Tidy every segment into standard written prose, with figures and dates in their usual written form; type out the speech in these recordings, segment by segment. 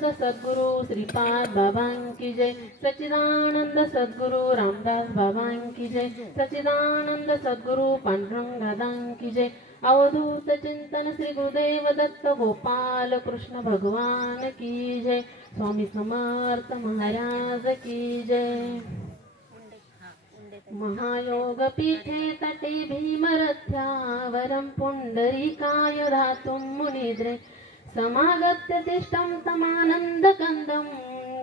सद्गुरु श्रीपाद बाबा की जय। सच्चिदानंद सद्गुरु रामदास बाबा की जय। सच्चिदानंद सद्गुरु पांडुरंग दादा की जय। अवधूत चिंतन श्री गुरुदेव दत्त गोपाल कृष्ण भगवान की जय। स्वामी समर्थ महाराज की जय। महायोग पीठे तटे भीमरथ्यावरं पुंडरीकाय धातुं मुनिद्रे समागत्य तिष्ठं तमानन्दकन्दं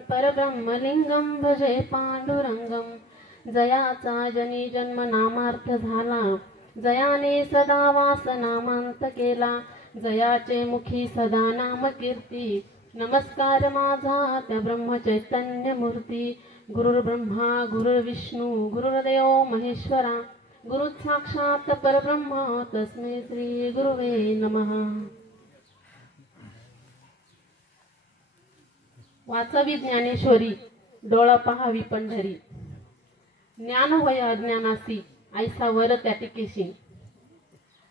परब्रह्मलिंगं भजे पांडुरंगं। जयाचा जनी जन्म नामार्थ झाला, जयाने सदा वास नामांत केला। जयाचे मुखी सदा नाम कीर्ती, नमस्कार माझा त्या ब्रह्म चैतन्य मूर्ती। गुरुर्ब्रह्मा गुरुर्विष्णू गुरुर्देव महेश्वरा, गुरु साक्षात परब्रह्म तस्मै श्री गुरुवे नमः। वाचवी ज्ञानेश्वरी, डोळा पहावी पंढरी। ज्ञान होय अज्ञानासी, ऐसा वर त्या टिकेशी।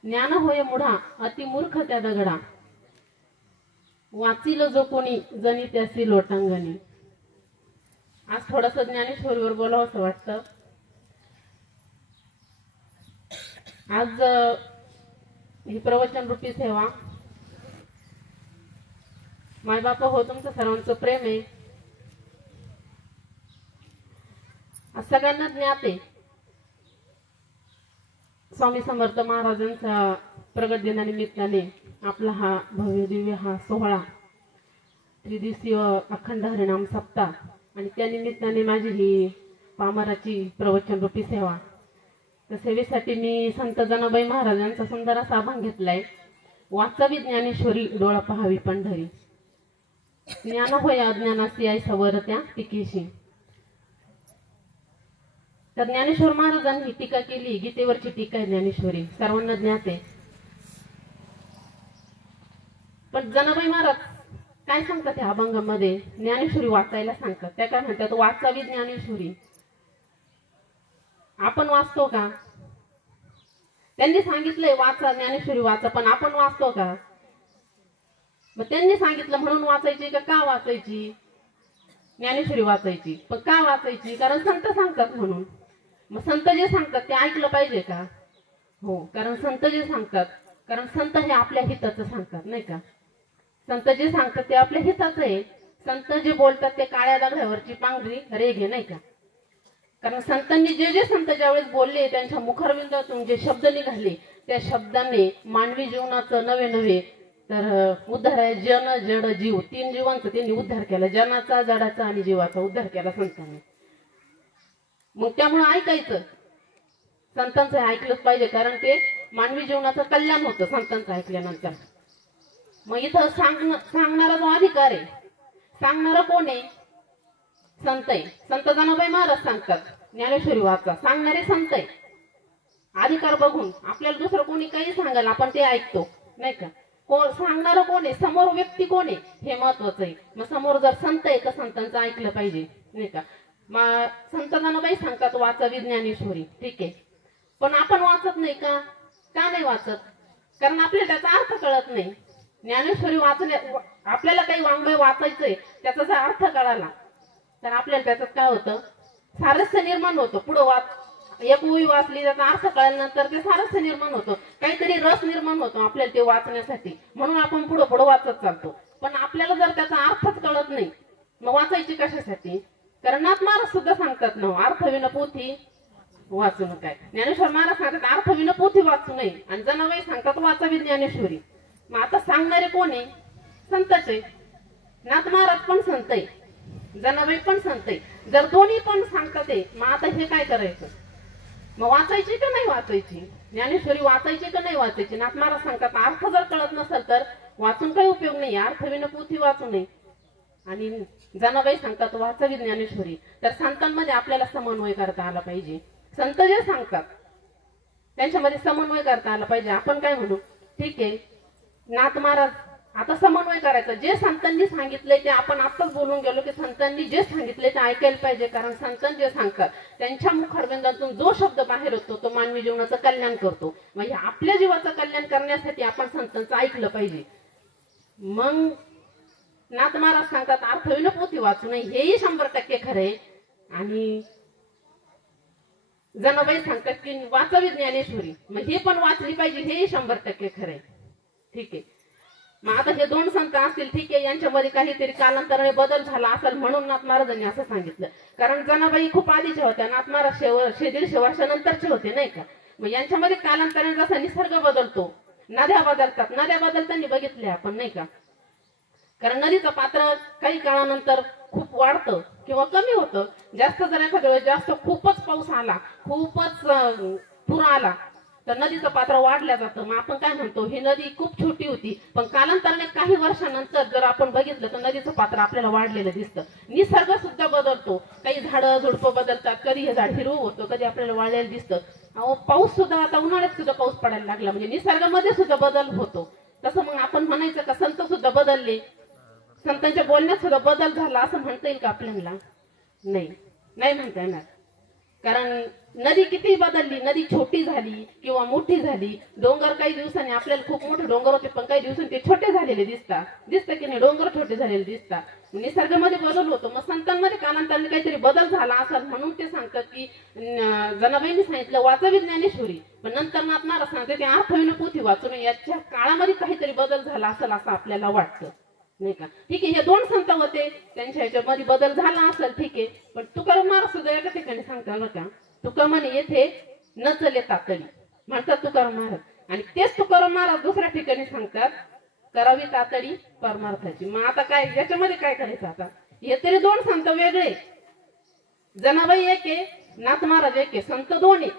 ज्ञान होय मुढा, अति मूर्ख त्या दगडा। वाचिल जो कोणी, जनी त्यासी लोटांगणी। आज थोडंसं ज्ञानेश्वरीवर बोलावं असं वाटतं। आज ही प्रवचन रूपी सेवा, माय बाप हो तुमचं सर्वांचं प्रेम आहे। आज सगळ्यांना ज्ञात आहे स्वामी समर्थ महाराजांचा प्रगट दिनानिमित्ताने आपला हा भव्य दिव्य हा सोहळा, त्रिदिवसीय अखंड हरिनाम सप्ताह, आणि त्या निमित्ताने माझी ही पामराची प्रवचन रूपी सेवा। तर सेवेसाठी मी संत जनाबाई महाराजांचा सुंदर असा अभंग घेतलाय। वाचवी ज्ञानेश्वरी, डोळा पहावी पंढरी। ज्ञान होय अज्ञानासी, ऐसा वर त्या टिकेशी। तर ज्ञानेश्वर महाराजांनी टीका केली, गीतेवरची टीका आहे ज्ञानेश्वरी, सर्वांना ज्ञात आहे। पण जनाबाई महाराज काय सांगतात त्या अभंगामध्ये? ज्ञानेश्वरी वाचायला सांगतात। त्या काय म्हणतात? वाचावी ज्ञानेश्वरी। आपण वाचतो का? त्यांनी सांगितलंय वाचा ज्ञानेश्वरी वाचा, पण आपण वाचतो का? मग त्यांनी सांगितलं म्हणून वाचायची का वाचायची? ज्ञानेश्वरी वाचायची, पण का वाचायची? कारण संत सांगतात म्हणून। मग संत जे सांगतात ते ऐकलं पाहिजे का? हो, कारण संत जे सांगतात, कारण संत हे आपल्या हिताचं सांगतात, नाही का? संत जे सांगतात ते आपल्या हिताचं आहे। संत जे बोलतात ते काळ्या दगडावरची पांढरी रेघ आहे, नाही का? कारण संतांनी जे संत ज्यावेळेस बोलले, त्यांच्या मुखारविंदातून जे शब्द निघाले, त्या शब्दांनी मानवी जीवनाचं नवे तर उद्धार आहे। जन जड जीव, तीन जीवांचा त्यांनी उद्धार केला, जनाचा, जडाचा आणि जीवाचा उद्धार केला संतांनी। मग त्यामुळे ऐकायचं, संतांचं ऐकलंच पाहिजे, कारण ते मानवी जीवनाचं कल्याण होतं संतांचं ऐकल्यानंतर। मग इथं सांगणारा जो अधिकार आहे, सांगणारा कोण आहे? संत आहे। संत जनाबाई महाराज सांगतात ज्ञानेश्वरी वाचा, सांगणारे संत आहे। अधिकार बघून आपल्याला दुसरं कोणी काही सांगाल, आपण ते ऐकतो, नाही का? कोण सांगणारं कोण आहे? समोर व्यक्ती कोण आहे हे महत्वाचं आहे। मग समोर जर संत आहे तर संतांचं ऐकलं पाहिजे, नाही का? मग संत जनाबाई सांगतात वाचावी ज्ञानेश्वरी, ठीक आहे, पण आपण वाचत नाही का? का नाही वाचत? कारण आपल्याला त्याचा अर्थ कळत नाही। ज्ञानेश्वरी वाचल्या, आपल्याला काही वाङ्मय वाचायचंय, त्याचा जर अर्थ कळाला तर आपल्याला त्याच्यात काय होतं? सारस्य निर्माण होतं। पुढे एक ओवी वाचली, त्याचा अर्थ कळल्यानंतर ते सारस्य निर्माण होतं, काहीतरी रस निर्माण होतो आपल्याला ते वाचण्यासाठी, म्हणून आपण पुढे वाचत चालतो। पण आपल्याला जर त्याचा अर्थच कळत नाही, मग वाचायची कशासाठी? कारण नाथ महाराज सुद्धा सांगतात ना, अर्थविन पोथी वाचू नका। ज्ञानेश्वर महाराज सांगतात अर्थविन पोथी वाचू नये, आणि जनाबाई सांगतात वाचावी ज्ञानेश्वरी। मग आता सांगणारे कोण आहे? संतच आहे। नाथ महाराज पण संत आहे, जनाबाई पण संत आहे। जर दोन्ही पण सांगतात आहे, मग आता हे काय करायचं? मग वाचायची का नाही वाचायची? ज्ञानेश्वरी वाचायची का नाही वाचायची? नाथ महाराज सांगतात अर्थ जर कळत नसेल तर वाचून काही उपयोग नाही, अर्थविन पोथी वाचू नये। आणि जनाबाई सांगतात वाचावी ज्ञानेश्वरी। तर संतांमध्ये आपल्याला समन्वय करता आला पाहिजे। संत जे सांगतात त्यांच्यामध्ये समन्वय करता आला पाहिजे। आपण काय म्हणू, ठीक आहे नाथ महाराज, आता समन्वय करायचा। जे संतांनी सांगितले ते आपण आताच बोलून गेलो की संतांनी जे सांगितले ते ऐकायला पाहिजे, कारण संतांनी जे सांगतात त्यांच्या मुखारविंदातून जो शब्द बाहेर होतो तो मानवी जीवनाचं कल्याण करतो। म्हणजे आपल्या जीवाचं कल्याण करण्यासाठी आपण संतांचं ऐकलं पाहिजे। मग नाथ महाराज सांगतात अर्थहीन पोथी वाचू नये, हेही 100% खरे. आणि जनाबाई सांगतात की वाचावी ज्ञानेश्वरी, मग हे पण वाचली पाहिजे, हेही 100% खरे. ठीक आहे. मग आता हे दोन संत असतील, ठीक आहे, यांच्यामध्ये काहीतरी कालांतराने बदल झाला असेल म्हणून नाथ महाराजांनी असं सांगितलं. कारण जनाबाई खूप आधीच्या होत्या, नाथ महाराज 150 वर्षानंतरचे होते नाही का. मग यांच्यामध्ये कालांतराने जसा निसर्ग बदलतो, नद्या बदलतात, नद्या बदलताना बघितल्या आपण नाही का. कारण नदीचं पात्र काही काळानंतर खूप वाढतं किंवा कमी होतं. जास्त जर एखाद्या वेळेस जास्त खूपच पाऊस आला, खूपच पूर आला तर नदीचं पात्र वाढलं जातं. मग आपण काय म्हणतो, ही नदी खूप छोटी होती, पण कालांतराने काही वर्षानंतर जर आपण बघितलं तर नदीचं पात्र आपल्याला वाढलेलं दिसतं. निसर्ग सुद्धा बदलतो, काही झाडं झुडपं बदलतात, कधी हे झाड हिरवं होतं, कधी आपल्याला वाढलेलं दिसतं. पाऊस सुद्धा आता उन्हाळ्यात सुद्धा पाऊस पडायला लागला, म्हणजे निसर्गामध्ये सुद्धा बदल होतो. तसं मग आपण म्हणायचं का संत सुद्धा बदलले, संतांच्या बोलण्यात सुद्धा बदल झाला असं म्हणता येईल का आपल्याला? नाही, नाही म्हणता येणार. कारण नदी किती बदलली, नदी छोटी झाली किंवा मोठी झाली. डोंगर काही दिवसांनी आपल्याला खूप मोठे डोंगर होते, पण काही दिवसांनी ते छोटे झालेले दिसतं की नाही, डोंगर छोटे झालेले दिसतात. निसर्गामध्ये बदल होतो. मग संतांमध्ये कालांतराने काहीतरी बदल झाला असेल म्हणून ते सांगतात की जनाबाईंनी सांगितलं वाचावी ज्ञानेश्वरी, पण नंतर नाथ महाराज सांगतात की अर्थहीन पोथी वाचू नये. याच्या काळामध्ये काहीतरी बदल झाला असेल असं आपल्याला वाटतं नाही का. ठीक आहे, हे दोन संत होते, त्यांच्या ह्याच्यामध्ये बदल झाला असेल, ठीक आहे. पण तुकाराम महाराज सुद्धा एका ठिकाणी सांगतात बरं का, तुका म्हणे येथे न चले तातडी म्हणतात तुकाराम महाराज. आणि तेच तुकाराम महाराज दुसऱ्या ठिकाणी सांगतात करावी तातडी परमार्थाची. मग आता काय याच्यामध्ये काय करायचं? आता हे तरी दोन संत वेगळे, जनाबाई एक आहे, नाथ महाराज एक आहे, संत दोन आहे.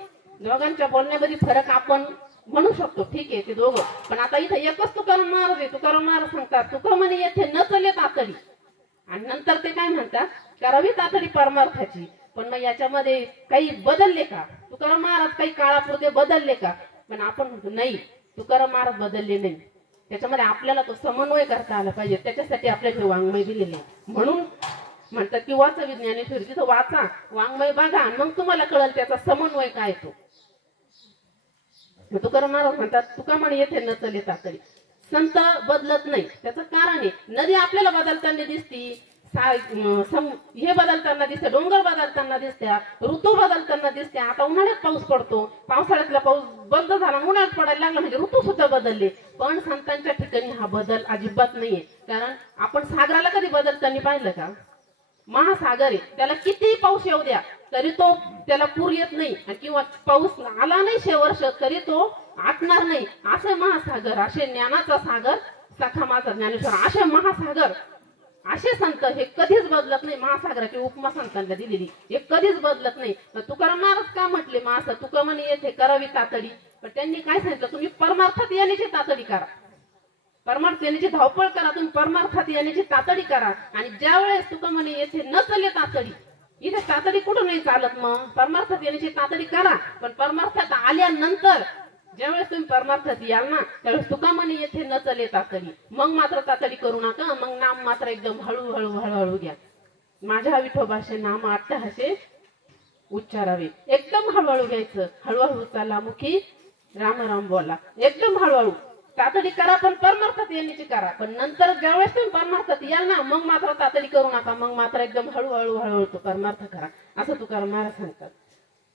दोघांच्या बोलण्यामध्ये फरक आपण म्हणू शकतो, ठीक आहे, ते दोघं. पण आता इथं एकच तुकाराम महाराज आहे. तुकाराम महाराज सांगतात तुका म्हणे येथे न चले तातडी, आणि नंतर ते काय म्हणतात करावी तातडी परमार्थाची. पण मग याच्यामध्ये काही बदलले का? तुकाराम महाराज काही काळापुरते बदलले का? पण आपण म्हणतो नाही, तुकाराम महाराज बदलले नाही. त्याच्यामध्ये आपल्याला तो समन्वय करता आला पाहिजे, त्याच्यासाठी आपल्याला वाङ्मय दिलेले. म्हणून म्हणतात की वाचावी ज्ञानेश्वरी, तिथं वाचा, वाङ्मय बघा, मग तुम्हाला कळेल त्याचा समन्वय काय तो. तुकाराम महाराज म्हणतात तुका म्हणे येथे न चले तातडी. संत बदलत नाही, त्याचं कारण आहे नदी आपल्याला बदलताना दिसती, हे बदलताना दिसते, डोंगर बदलताना दिसत्या, ऋतू बदलताना दिसते. आता उन्हाळ्यात पाऊस पडतो, पावसाळ्यातला पाऊस बंद झाला, उन्हाळ्यात पडायला लागला, म्हणजे ऋतू सुद्धा बदलले. पण संतांच्या ठिकाणी हा बदल अजिबात नाहीये. कारण आपण सागराला कधी बदलताना पाहिलं का? महासागर आहे, त्याला किती पाऊस येऊ द्या तरी तो त्याला पूर येत नाही, किंवा पाऊस आला नाही 100 वर्ष तरी तो आटणार नाही. असे महासागर, असे ज्ञानाचा सागर सखा माझा ज्ञानेश्वर, असे महासागर, असे संत हे कधीच बदलत नाही. महासागराची उपमा संतांना दिलेली, हे कधीच बदलत नाही. तुकाराम महाराज का म्हटले मग असं, तुका म्हणे येथे करावी तातडी, पण त्यांनी काय सांगितलं तुम्ही परमार्थात येण्याची तातडी करा, परमार्थ येण्याची धावपळ करा, तुम्ही परमार्थात येण्याची तातडी करा. आणि ज्या वेळेस तुका म्हणे येथे न चले तातडी, इथे तातडी कुठं नाही चालत, मग परमार्थात येण्याची तातडी करा. पण परमार्थात आल्यानंतर ज्यावेळेस तुम्ही परमार्थात याल ना, त्यावेळेस तुका म्हणे येथे न चले तातडी, मग मात्र तातडी करू नका. मग नाम मात्र एकदम हळूहळू हळूहळू घ्या. माझ्या विठोबाचे नाम अट्टहासे उच्चारावे, एकदम हळूहळू घ्यायचं. हळूहळू चाला मुखी राम राम बोला, एकदम हळूहळू तातडी करा, पण परमार्थात येण्याची करा. पण नंतर ज्यावेळेस तुम्ही परमार्थात याल ना, मग मात्र तातडी करू नका, मग मात्र एकदम हळूहळू हळूहळू तो परमार्थ करा, असं तुकाराम महाराज सांगतात.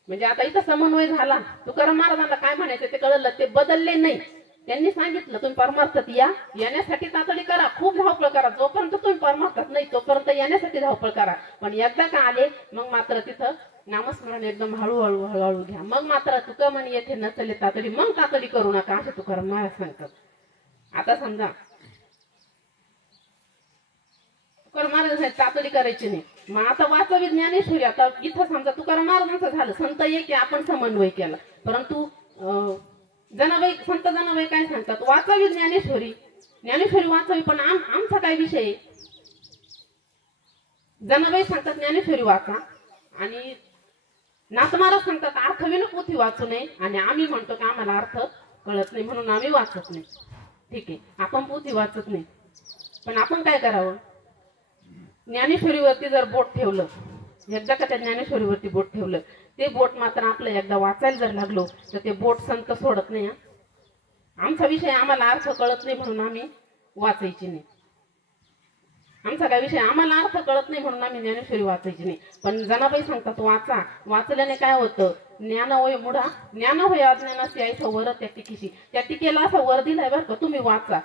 म्हणजे आता इथं समन्वय झाला. तुकाराम महाराजांना काय म्हणायचं ते कळलं, ते बदलले नाही. त्यांनी सांगितलं तुम्ही परमार्थात या, येण्यासाठी तातडी करा, खूप धावपळ करा. जोपर्यंत तुम्ही परमार्थात नाही तोपर्यंत येण्यासाठी धावपळ करा. पण एकदा का आले मग मात्र तिथं नामस्मरण एकदम हळूहळू हळूहळू घ्या. मग मात्र तुका म्हणे येथे न चले तातडी, मग तातडी करू नका, असे तुकाराम महाराज सांगतात. आता समजा तुकाराम महाराज तातडी करायची नाही, मग आता वाचावी ज्ञानेश्वरी. आता इथं समजा तुकाराम महाराजांचं झालं, संत एक आपण समन्वय केला, परंतु जनाबाई, संत जनाबाई काय सांगतात वाचावी ज्ञानेश्वरी, ज्ञानेश्वरी वाचावी. पण आमचा काय विषय आहे? जनाबाई सांगतात ज्ञानेश्वरी वाचा, आणि नाथ महाराज सांगतात अर्थहीन पोथी वाचू नये, आणि आम्ही म्हणतो की आम्हाला अर्थ कळत नाही म्हणून आम्ही वाचत नाही. ठीक आहे, आपण पोथी वाचत नाही, पण आपण काय करावं? ज्ञानेश्वरीवरती जर बोट ठेवलं, एकदा का त्या ज्ञानेश्वरीवरती बोट ठेवलं, ते बोट मात्र आपलं एकदा वाचायला जर लागलो तर ते बोट संत सोडत नाही. आमचा विषय आम्हाला अर्थ कळत नाही म्हणून आम्ही वाचायची नाही. आमचा काय विषय, आम्हाला अर्थ कळत नाही म्हणून आम्ही ज्ञानेश्वरी वाचायची नाही. पण जनाबाई सांगतात वाचा, वाचल्याने काय होतं, ज्ञान होय मुढा, ज्ञान होय अज्ञानाची ऐसा वर त्या टिकीशी. त्या टिकेला असा वर दिलाय बरं का, तुम्ही वाचा.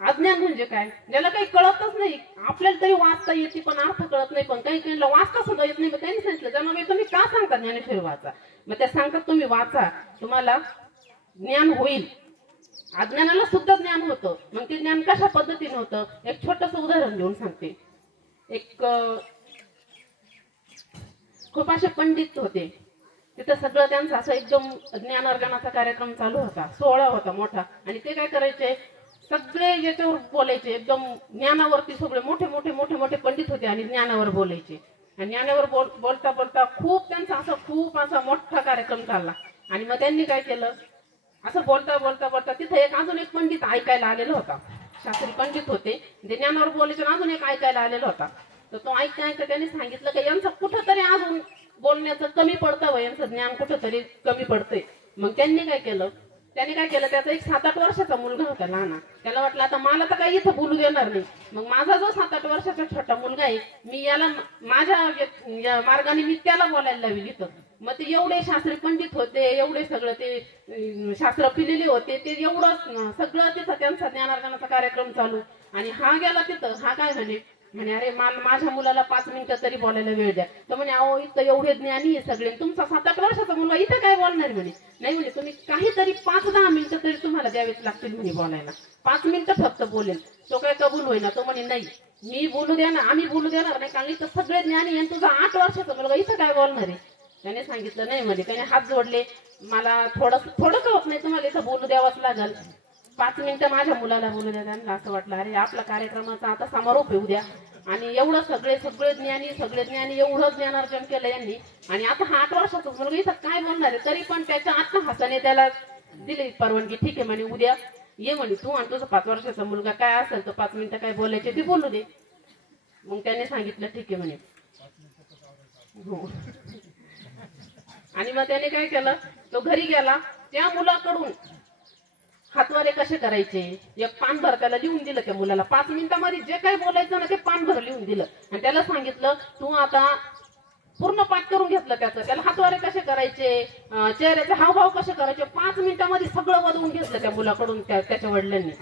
अज्ञान म्हणजे काय, ज्याला काही कळतच नाही, आपल्याला तरी वाचता येते पण अर्थ कळत नाही, पण काही काहीला वाचता सुद्धा येत नाही. मग त्यांनी सांगितलं जनाबाई तुम्ही का सांगता ज्ञानेश्वरी वाचा. मग त्या सांगतात तुम्ही वाचा, तुम्हाला ज्ञान होईल. अज्ञानाला सुद्धा ज्ञान होतं. मग ते ज्ञान कशा पद्धतीने होतं, एक छोटस उदाहरण देऊन सांगते. एक खूप असे पंडित होते, तिथं सगळं त्यांचं असं एकदम ज्ञानार्जनाचा कार्यक्रम चालू होता, सोहळा होता मोठा. आणि ते काय करायचे, सगळे याच्यावर बोलायचे, एकदम ज्ञानावरती सगळे मोठे मोठे मोठे मोठे पंडित होते आणि ज्ञानावर बोलायचे. आणि ज्ञानावर बोलता बोलता खूप त्यांचा असा मोठा कार्यक्रम चालला. आणि मग त्यांनी काय केलं, असं बोलता बोलता बोलता तिथे एक अजून एक पंडित ऐकायला आलेला होता. शास्त्री पंडित होते, ते ज्ञानावर बोलायचे, अजून एक ऐकायला आलेला होता. तर तो ऐकता त्यांनी सांगितलं की यांचं कुठंतरी अजून बोलण्याचं कमी पडतं, यांचं ज्ञान कुठंतरी कमी पडतंय. मग त्यांनी काय केलं, त्याचा एक 7-8 वर्षाचा मुलगा होता लहान. त्याला वाटलं आता मला तर काही इथं बोलू देणार नाही, मग माझा जो 7-8 वर्षाचा छोटा मुलगा आहे, मी याला माझ्या मार्गाने मी त्याला बोलायला लावेल इथं. मग ते एवढे शास्त्री पंडित होते, एवढे सगळं ते शास्त्र पिलेले होते, ते एवढं सगळं तिथं त्यांचा ज्ञानार्जनाचा कार्यक्रम चालू. आणि हा गेला तिथं, हा काय म्हणे अरे माझ्या मुलाला 5 मिनिटं तरी बोलायला वेळ द्या. तर म्हणे अहो इथं एवढे ज्ञानी आहे सगळे, तुमचा 7-8 वर्षाचा मुलगा इथं काय बोलणार म्हणे. नाही म्हणे तुम्ही काहीतरी 5-10 मिनिटं तरी तुम्हाला द्यावीच लागतील म्हणे बोलायला, 5 मिनिटं फक्त बोलेल. तो काय कबूल होईना. तो म्हणे नाही मी बोलू द्या ना, आम्ही बोलू देणार नाही, कारण इथं सगळे ज्ञानी आहे, तुझा 8 वर्षाचा मुलगा इथं काय बोलणार आहे. त्याने सांगितलं नाही म्हणे, त्याने हात जोडले, मला थोडं का होत नाही, तुम्हाला इथं बोलू द्यावंच लागल, 5 मिनिटं माझ्या मुलाला बोलू द्या. त्यांना असं वाटलं अरे आपला कार्यक्रमाचा आता समारोप येऊ द्या. आणि एवढं सगळे ज्ञानी एवढं ज्ञानार्जन केलं यांनी. आणि आता हा 8 वर्षाचा मुलगा इथं काय बोलणार आहे. तरी पण त्याच्या आत्महासाने त्याला दिली परवानगी, ठीक आहे म्हणे उद्या ये म्हणे तू आणि तुझा 5 वर्षाचा मुलगा काय असेल तर 5 मिनिटं काय बोलायचे ते बोलू दे. मग त्याने सांगितलं ठीक आहे म्हणे. हो. आणि मग त्याने काय केलं, तो घरी गेला, त्या मुलाकडून हातवारे कसे करायचे एक पानभर त्याला लिहून दिलं. त्या मुलाला 5 मिनिटांमध्ये जे काही बोलायचं ना ते पानभर लिहून दिलं. आणि त्याला सांगितलं तू आता पूर्ण पाठ करून घेतलं त्याला हातवारे कसे करायचे, चेहऱ्याचे हावभाव कसे करायचे, 5 मिनिटांमध्ये सगळं वदवून घेतलं त्या मुलाकडून त्याच्या वडिलांनी.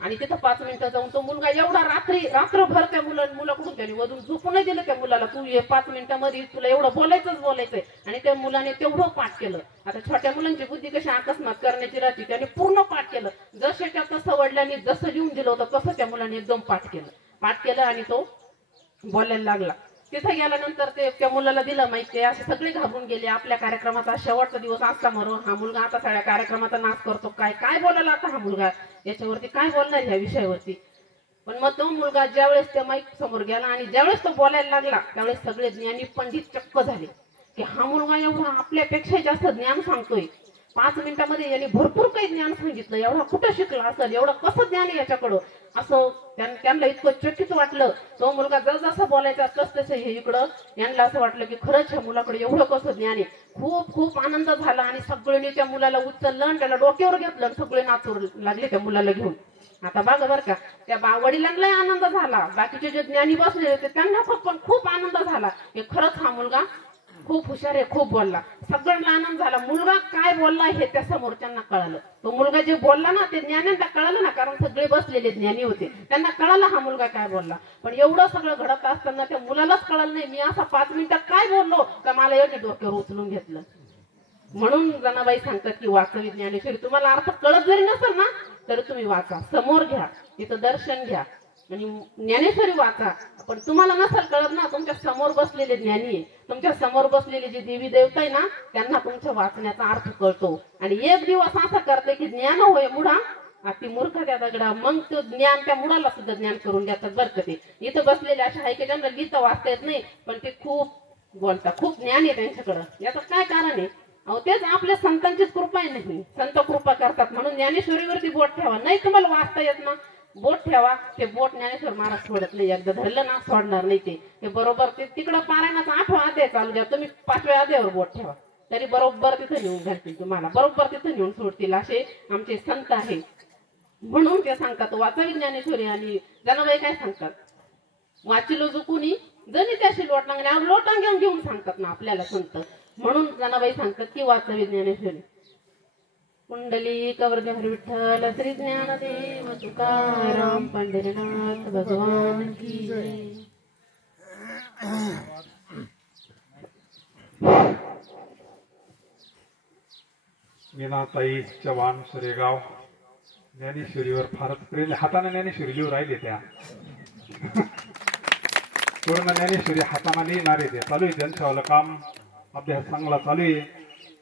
आणि तिथं 5 मिनिटं जाऊन तो मुलगा एवढा रात्रभर त्या मुलाकडून त्याने वधून झोपू नाही दिलं त्या मुलाला. तू हे 5 मिनिटांमध्ये तुला एवढं बोलायचंय. आणि त्या मुलाने तेवढं पाठ केलं. आता छोट्या मुलांची बुद्धी कशी अकस्मात करण्याची राहते, त्याने पूर्ण पाठ केलं. जसं तसं वडिलांनी जसं लिहून दिलं होतं तसं त्या मुलाने एकदम पाठ केलं आणि तो बोलायला लागला. तिथे गेल्यानंतर ते त्या मुलाला दिलं माहिती, असे सगळे घाबरून गेले. आपल्या कार्यक्रमाचा शेवटचा दिवस असता मरो, हा मुलगा आता सगळ्या कार्यक्रमाचा नाश करतो, काय बोलायला आता हा मुलगा, याच्यावरती काय बोलणार ह्या विषयावरती. पण मग तो मुलगा ज्यावेळेस त्या माईक समोर गेला आणि ज्यावेळेस तो बोलायला लागला त्यावेळेस सगळे ज्ञानी पंडित चक्क झाले की हा मुलगा एवढा आपल्यापेक्षा जास्त ज्ञान सांगतोय. 5 मिनिटांमध्ये यांनी भरपूर काही ज्ञान सांगितलं, एवढा कुठं शिकला असेल, एवढं कसं ज्ञान आहे याच्याकडं, असं त्यांना इतकं चकित वाटलं. तो मुलगा जसं बोलायचा तसं हे इकडं यांना असं वाटलं की खरंच ह्या मुलाकडे एवढं कसं ज्ञान आहे. खूप आनंद झाला आणि सगळ्यांनी त्या मुलाला उचललं आणि त्याला डोक्यावर घेतलं आणि सगळे नाचू लागले त्या मुलाला घेऊन. आता बघा बरं का, त्या वडिलांनाही आनंद झाला, बाकीचे जे ज्ञानी बसले होते त्यांना खूप आनंद झाला की खरंच हा मुलगा खूप हुशार आहे, खूप बोलला. सगळ्यांना आनंद झाला. मुलगा काय बोलला हे त्या समोरच्यांना कळालं. तो मुलगा जे बोलला ना ते ज्ञान्यांना कळालं ना, कारण सगळे बसलेले ज्ञानी होते, त्यांना कळालं हा मुलगा काय बोलला. पण एवढं सगळं घडत असताना त्या मुलालाच कळालं नाही मी असा 5 मिनिटात काय बोललो का मला एवढे डोक्यावर उचलून घेतलं. म्हणून जनाबाई सांगतात की वाचवी ज्ञानेश्वरी. तुम्हाला अर्थ कळत जरी नसेल ना तरी तुम्ही वाचा, समोर घ्या, तिथं दर्शन घ्या आणि ज्ञानेश्वरी वाचा. पण तुम्हाला नसेल कळत ना, तुमच्या समोर बसलेले ज्ञानी आहे, तुमच्या समोर बसलेले जे देवी देवता आहे ना त्यांना तुमच्या वाचण्याचा अर्थ कळतो. आणि एक दिवस असं करते की ज्ञान होय मुढा अति मूर्ख त्या दगडा. मग तो ज्ञान त्या मुलाला सुद्धा ज्ञान करून देतात बरं का. ते इथं बसलेले अशा आहे की ज्यांना गीता वाचता येत नाही पण ते खूप बोलतात, खूप ज्ञान आहे त्यांच्याकडं. याचं काय कारण आहे, अहो तेच आपल्या संतांचीच कृपा आहे. नाही संत कृपा करतात म्हणून ज्ञानेश्वरीवरती बोट ठेवा. नाही तुम्हाला वाचता येत ना बोट ठेवा, ते बोट ज्ञानेश्वर महाराज सोडत नाही, एकदा धरलं ना सोडणार नाही. ते बरोबर ते तिकडं पारायणाचा 8वा अध्याय चालू द्या, तुम्ही 5व्या अध्यायावर बोट ठेवा तरी बरोबर तिथं नेऊन घालतील, तुम्हाला बरोबर तिथं नेऊन सोडतील. असे आमचे संत आहे. म्हणून ते सांगतात वाचवी ज्ञानेश्वरी. आणि जनाबाई काय सांगतात, वाचिलो जो कुणी जणी त्याशी लोटांगणे लोटांगे घेऊन सांगतात ना आपल्याला संत, म्हणून जनाबाई सांगतात की वाचावी ज्ञानेश्वरी. कुंडली कवरदेव हरी विठ्ठल श्री ज्ञानदेव तुकाराम पंढरीनाथ भगवान की जय. मीनाताई चव्हाण सुरेगाव ज्ञानेश्वरीवर फारच प्रेम, हाताने ज्ञानेश्वरी लिहू राहिले त्या. पूर्ण ज्ञानेश्वरी हाताने लिहिणारे ते चालू आहे त्यांच्यावालं काम, अभ्यास चांगला चालू आहे.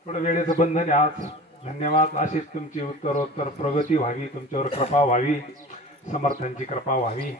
थोडं वेळेचं बंधन आहे आज. धन्यवाद. अशीच तुमची उत्तरोत्तर प्रगती व्हावी, तुमच्यावर कृपा व्हावी, समर्थांची कृपा व्हावी.